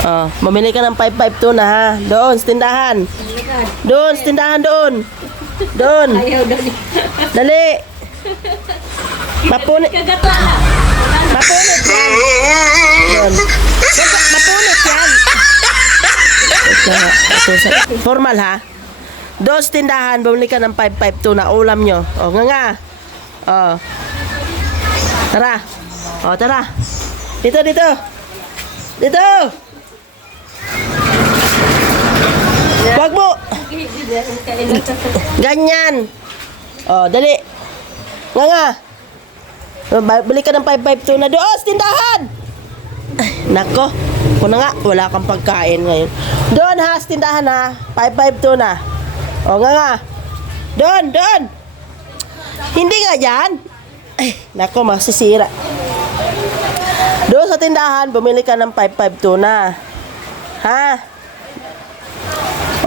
Oh, mamili ka ng 552 na ha. Doon, sa tindahan. Doon, sa tindahan doon. Doon. Ayaw niya. Dali. Mapunit. Kagata. Mapunit yan. Doon. Mapu- Mapunit yan. Formal ha. Doon sa tindahan, bumili ka ng 552 na ulam nyo. O, nga nga. O. Tara. O, tara. Dito, dito. Dito. Wag mo. Ganyan. O, dali. Nga nga. O, ba- Bili ka ng 552 na doon. Oh, tindahan. Nako. Kung na nga, wala kang pagkain ngayon. Doon ha, tindahan ha. 552 na. O nga nga. Doon, doon. Hindi nga yan. Ay, nako, masisira. Doon sa tindahan, bumili ka ng 552 na. Ha?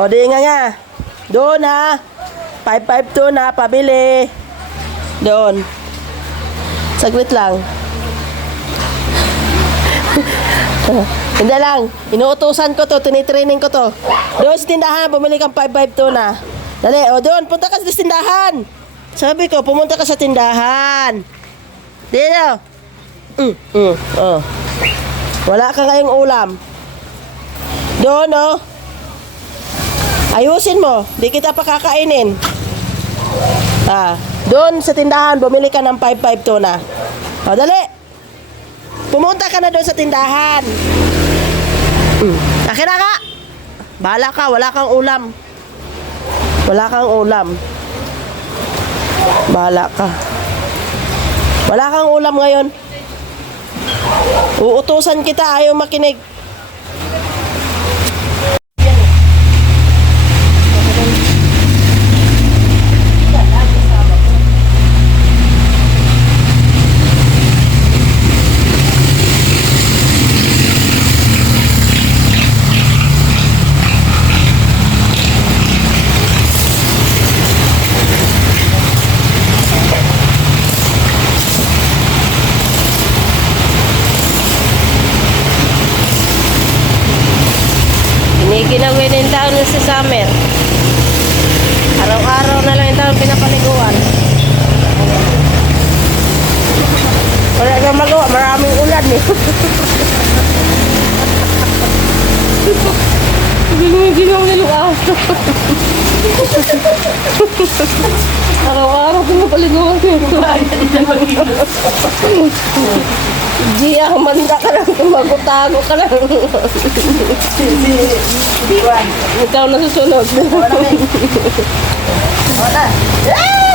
O di nga nga. Doon ha. 552 na, pabili. Doon. Saglit lang. Hindi lang. Inuutusan ko to, tinitraining ko to. Doon sa tindahan, bumili kang 552 na. Dali, o doon, punta ka sa tindahan. Sabi ko, pumunta ka sa tindahan. Dito. Mm, mm, oh. Wala ka ngayong ulam. Doon, oh. Ayusin mo, di kita pakakainin. Ah, doon sa tindahan, bumili ka ng 552 na. O, dali. Pumunta ka na doon sa tindahan. Mm. Akin na ka. Bahala ka, wala kang ulam. Wala kang ulam. Bahala ka. Wala kang ulam ngayon. Uutusan kita, ayaw makinig. Giniginawin yung taon sa summer. Araw-araw na lang yung taon pinapaliguan. Wala na magawa, maraming ulan eh. Ginaw na luwa. Araw-araw ko mapaliguan ko. Gia, humanda ka lang. Tumago-tago ka lang. Diwan. Ikaw na susunod. Wala na. Eh. Wala. Ah,